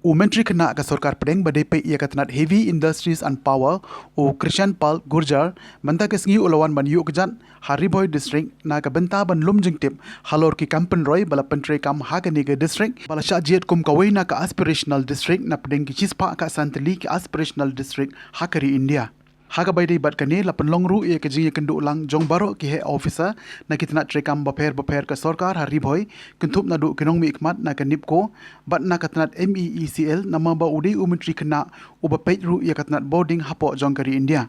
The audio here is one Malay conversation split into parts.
Myntri Khynnah ka sorkar pdeng badai pe ia katanat heavy industries and power Krishan Pal Gurjar banta kesngi ulawan ban yu kjat Ri Bhoi district na ka benta ban lum jingtip halor ki pynroi bala treikam ha ka ni ka district bala shajiet kum kawai na ka aspirational district na pdeng ki chispa ka santali ki aspirational district ha kari India. Haga bay day bat kani lapan longru ia kajing kendu ulang jong baro ki he officer na kitna treikam baper ka sorkar Ri Bhoi kentup na du kenong mi ikmat na kanipko bat na katnat MEECL nama ba udi Myntri Khynnah uba page ru ia katnat boarding hapo jong kari India.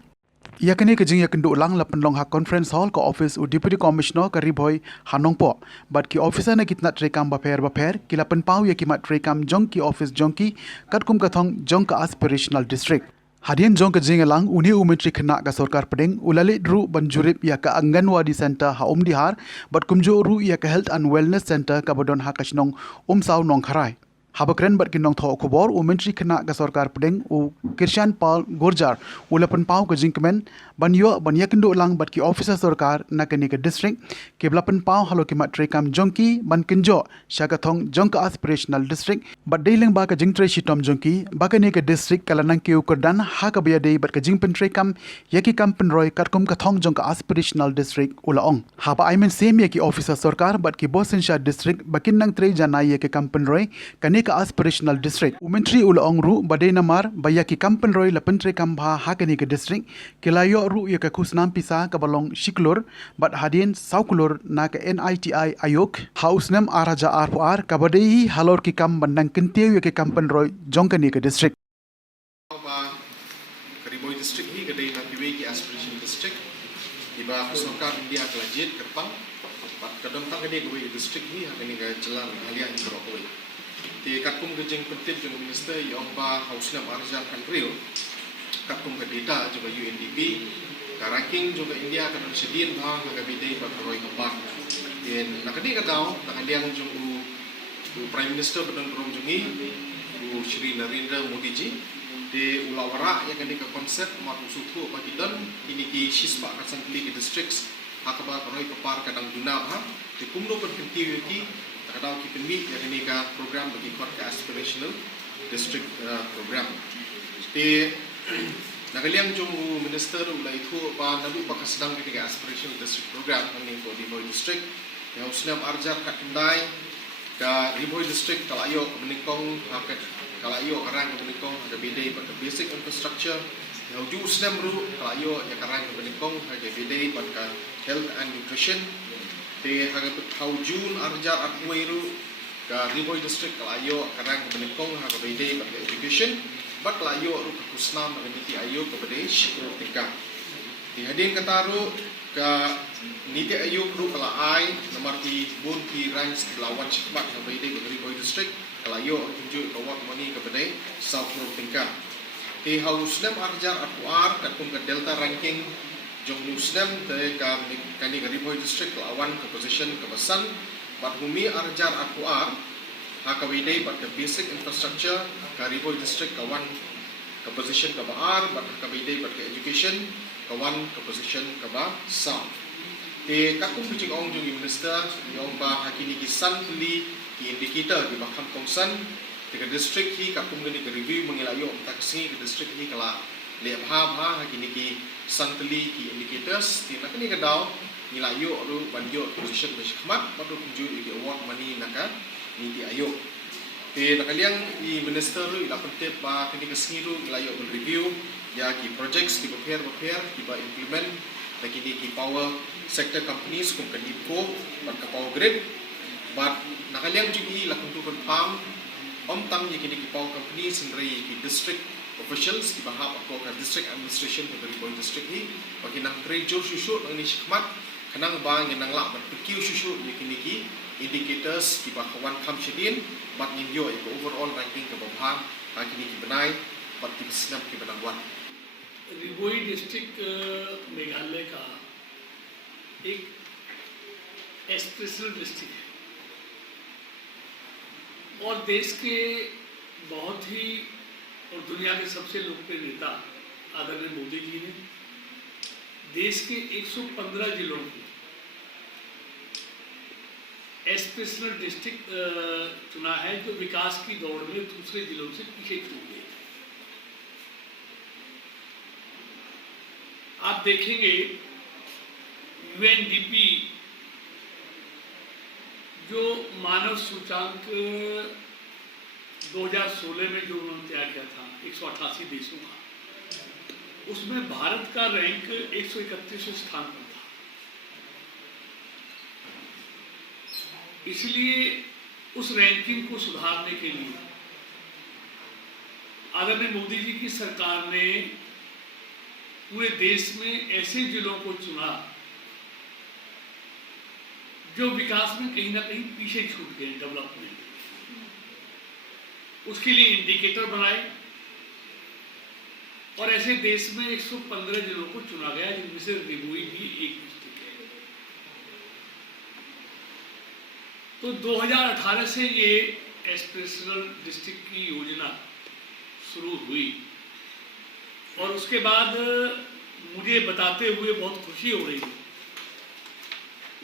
Ia kini kajing kendu ulang lapan long ha conference hall ka office u deputy commissioner ka Ri Bhoi hanongpo bat ki officer na kitna treikam baper ki lapan pau ia kimat treikam jong ki office jong ki katkum kathong jong ka aspirational district. Hadian jong kajing lang uni Myntri Khynnah ka sorkar pedeng ulali dru banjurip ia ka Anganwadi center ha dihar bat kumjo ru ia ka health and wellness center ka bodon ha kasnong saw nong kharai. Habakren bat kinong tho khubor Myntri Khynnah ka sorkar pedeng u Krishan Pal Gurjar ulapan pau kajing kemen banyo banyakindo lang bat ki officer sorkar na kani ka district ke blapan pau halo ki mat treikam jongki ban kinjo syagathong jong ka aspirational district bat deiling ba ka jingtre shitom jongki ba kani ka district kalanang ki ukurdan ha ka biya dei bat ka jing treikam yaki pynroi katkum kathong jong ka aspirational district ulaong haba I mean same yaki officer sorkar bat ki Bosinsha district bakin nang tre janai yaki pynroi kani ka aspirational district Myntri ulaong ru badai namar bayaki pynroi lapan treikam bha ha kani ka district kilayo ru ya ka khusnam pisa ka balong shiklur bat hadin saukulur na ka NITI ayok hausnam araja RR ka badai halor ki kam bandang kentiu ya ka pynroi jong kani ka district Ri Bhoi district hi kadai na kiwe ki aspiration district iba sorkar India kelajit kerpang bat kadang tang kadai kiwe district hi hakani ga jalan halian kerokoi ti katkum gejeng pentip jong minister yong ba hausnam araja kanril katkum ka data juga UNDP ka ranking juga India kan sedin ba ka bidai ba roi kabar den nakadi ka daw nakadiang jong prime minister bedon rong jongi Shri Narendra Modi ji di ulawara yang kini ke konsep matu suku bagi dan ini ki shispa kasan kli ki districts hakaba roi kapar kadang guna ha di kumno berkenti ki kadang ki pemi yang ini ka program bagi kot ke aspirational district program di nakaliang jong minister ulai itu ba nalu ba kasdang ki aspirational district program ini ko di Bhoi district yang usnam arjar kat kendai ka Ri Bhoi district kalayo menikong haket kalayo karang menikong ada bidai pada basic infrastructure yang ju usnam ru kalayo ya karang menikong ada bidai pada health and nutrition de haga haujun arjar atway ru ka Ri Bhoi district kalayo karang menikong ada bidai pada education bat kalayo ru ka kusnam niti ayo ka bidai shikro tingka di hadin kataru ka niti ayuk ru kala ai nomor di bun ki ranks lawan cepat ka bidai ka Ri Bhoi district kalayo tunjuk kawat mani ka bidai south road tingka ti hausnam arjar atwar katkum ka delta ranking jong nusnam te ka kani ka Ri Bhoi district lawan ka position ka basan bat humi arjar atwar ha ka bidai bat ka basic infrastructure ka Ri Bhoi district kawan ka position ka baar bat ka bidai bat ka education kawan ke position ke ba south te kakum kucing ong jung minister yong ba hakini ki san pli ki indicator di bakam kongsan te ka district hi kakum gani ke review mengilayo taksi ke district hi kala le bha hakini ki san pli ki indicators te nakani ka daw ngilayo ru banjo position be khmat patu kunju ki award mani naka niti ayo te nakaliang i minister ru ila pentep ba kini ke singiru ngilayo review ya ki projects di prepare ki ba implement lagi di ki power sector companies kum kan dipko bat ka power grid bat nakaliang jugi la kuntukan pam tang ye ki power companies sendiri ki district officials di bahap ko ka district administration dari Bhoi district ni bagi nang trejo susu nang ni khmat kanang ba nang la bat pq susu ye ki indicators ki ba kawan kam shedin bat ninyo ko overall ranking ka bawah ha ki benai bat ki snap ki benangwan रि भोई डिस्ट्रिक्ट मेघालय का एक aspirational district है और देश के बहुत ही और दुनिया के सबसे लोकप्रिय नेता आदरणीय मोदी जी ने देश के 115 जिलों की एस्पिरेशनल डिस्ट्रिक्ट चुना है जो विकास की दौड़ में दूसरे जिलों से पीछे छूट गए। आप देखेंगे यूएनडीपी जो मानव सूचांक 2016 में जो उन्होंने तैयार किया था 188 देशों का, उसमें भारत का रैंक 131वें स्थान पर था। इसलिए उस रैंकिंग को सुधारने के लिए आदरणीय मोदी जी की सरकार ने पूरे देश में ऐसे जिलों को चुना जो विकास में कहीं ना कहीं पीछे छूट गए, डेवलपमेंट। उसके लिए इंडिकेटर बनाए और ऐसे देश में 115 जिलों को चुना गया, जिनमें से रि भोई भी एक डिस्ट्रिक्ट है। तो 2018 से ये एस्पिरेशनल डिस्ट्रिक्ट की योजना शुरू हुई और उसके बाद मुझे बताते हुए बहुत खुशी हो रही है।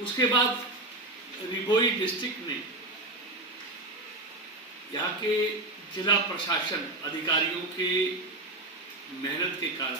उसके बाद रि भोई डिस्ट्रिक्ट ने यहाँ के जिला प्रशासन अधिकारियों के मेहनत के कारण